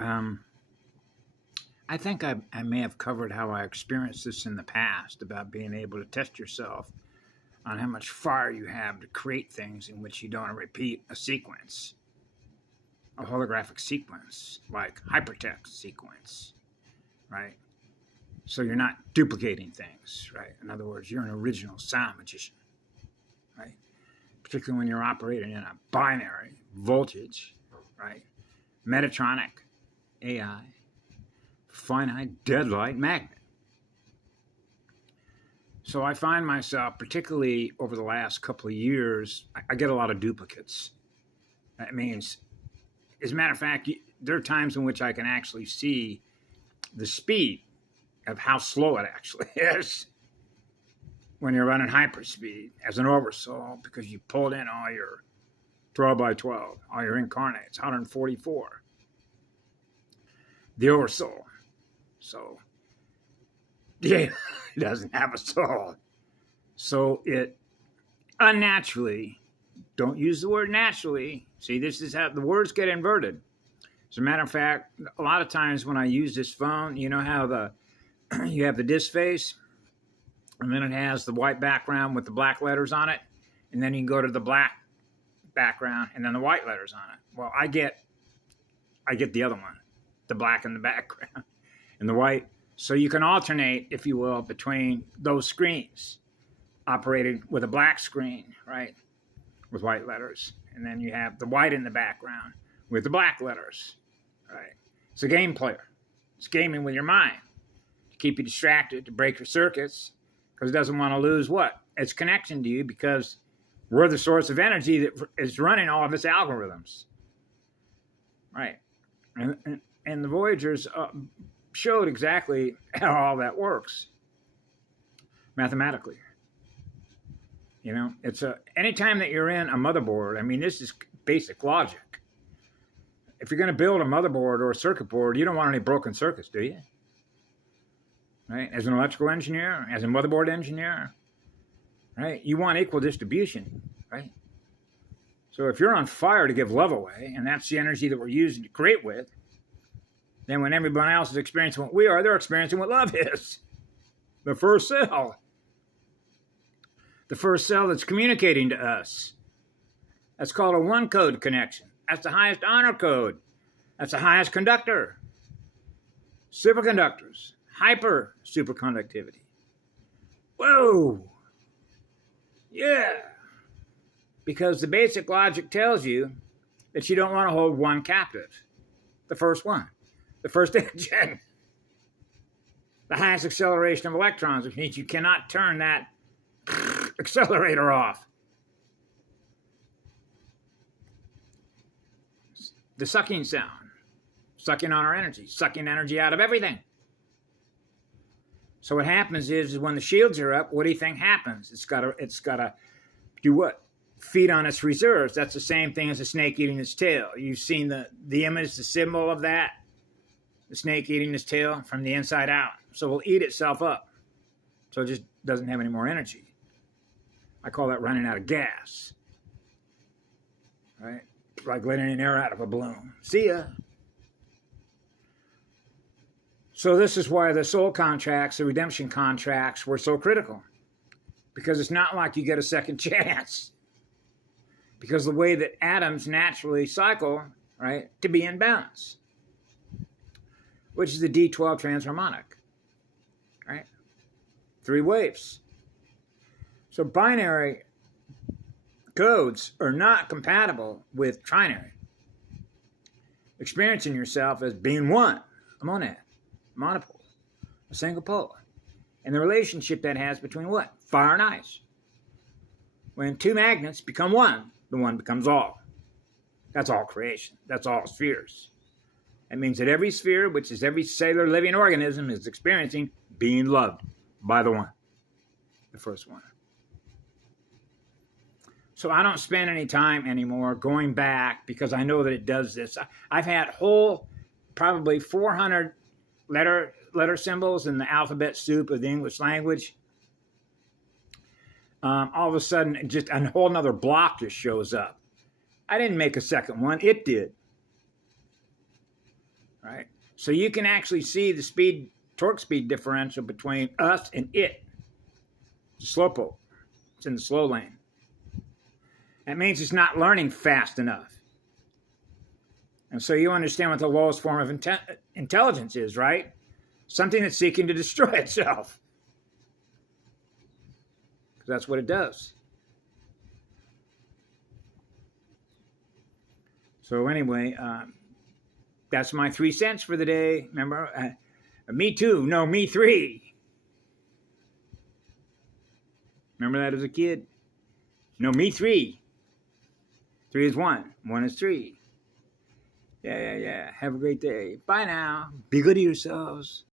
Um, I think I may have covered how I experienced this in the past about being able to test yourself on how much fire you have to create things in which you don't repeat a sequence, a holographic sequence, like hypertext sequence, right? So you're not duplicating things, right? In other words, you're an original sound magician, right? Particularly when you're operating in a binary voltage, right? Metatronic, AI, finite deadlight magnet. So I find myself, particularly over the last couple of years, I get a lot of duplicates. That means, as a matter of fact, there are times in which I can actually see the speed of how slow it actually is when you're running hyperspeed as an oversoul, because you pulled in all your 12 by 12, all your incarnates, 144. The oversoul. So, yeah, it doesn't have a soul. So it unnaturally, don't use the word naturally. See, this is how the words get inverted. As a matter of fact, a lot of times when I use this phone, you know how you have the disk face, and then it has the white background with the black letters on it, and then you can go to the black background and then the white letters on it. Well, I get the other one, the black in the background and the white. So you can alternate, if you will, between those screens, operated with a black screen, right, with white letters, and then you have the white in the background with the black letters, right? It's a game player. It's gaming with your mind to keep you distracted, to break your circuits, because it doesn't want to lose what? Its connection to you, because we're the source of energy that is running all of its algorithms, right? And the Voyagers showed exactly how all that works mathematically. You know, it's anytime that you're in a motherboard, I mean, this is basic logic. If you're going to build a motherboard or a circuit board, you don't want any broken circuits, do you? Right? As an electrical engineer, as a motherboard engineer, right? You want equal distribution, right? So if you're on fire to give love away, and that's the energy that we're using to create with, then when everyone else is experiencing what we are, they're experiencing what love is. The first cell. The first cell that's communicating to us. That's called a one code connection. That's the highest honor code. That's the highest conductor. Superconductors. Hyper superconductivity. Whoa. Yeah. Because the basic logic tells you that you don't want to hold one captive. The first one. The first engine. The highest acceleration of electrons, which means you cannot turn that accelerator off. The sucking sound. Sucking on our energy. Sucking energy out of everything. So what happens is when the shields are up, what do you think happens? It's got to do what? Feed on its reserves. That's the same thing as a snake eating its tail. You've seen the image, the symbol of that. The snake eating its tail from the inside out. So it will eat itself up. So it just doesn't have any more energy. I call that running out of gas. Right? It's like letting air out of a balloon. See ya. So this is why the soul contracts, the redemption contracts, were so critical. Because it's not like you get a second chance. Because the way that atoms naturally cycle, right, to be in balance, which is the D12 transharmonic, right? 3 waves. So binary codes are not compatible with trinary. Experiencing yourself as being one, a monad, a monopole, a single pole. And the relationship that has between what? Fire and ice. When 2 magnets become one, the one becomes all. That's all creation. That's all spheres. That means that every sphere, which is every cellular living organism, is experiencing being loved by the one, the first one. So I don't spend any time anymore going back because I know that it does this. I've had whole, probably 400 letter symbols in the alphabet soup of the English language. All of a sudden, just a whole nother block just shows up. I didn't make a second one. It did. right? So you can actually see the torque speed differential between us and it. It's a slowpoke. It's in the slow lane. That means it's not learning fast enough. And so you understand what the lowest form of intelligence is, right? Something that's seeking to destroy itself. Because that's what it does. So anyway, that's my 3 cents for the day. Remember, me too. No, me three. Remember that as a kid? No, me three. 3 is 1. 1 is 3. Yeah. Have a great day. Bye now. Be good to yourselves.